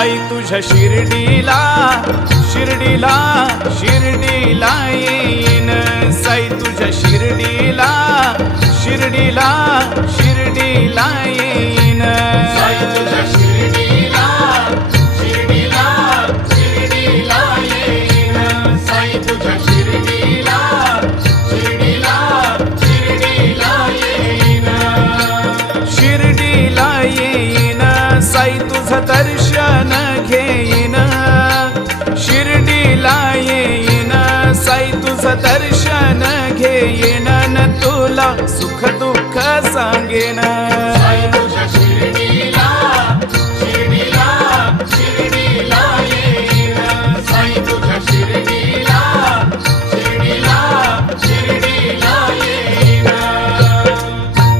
साई तुझ्या शिर्डीला शिर्डीला शिर्डीला येईन साई तुझ्या शिर्डीला शिर्डीला शिर्डीला येईन साई तुझ्या शिर्डीला शिर्डीला शिर्डीला येईन साई तुझ्या शिर्डीला शिर्डीला शिर्डीला येईन शिर्डीला येईन साई तुझं दर्शन घेईन शिर्डीला येईन साई तुझं दर्शन घेईन न तुला सुख दुःख सांगेन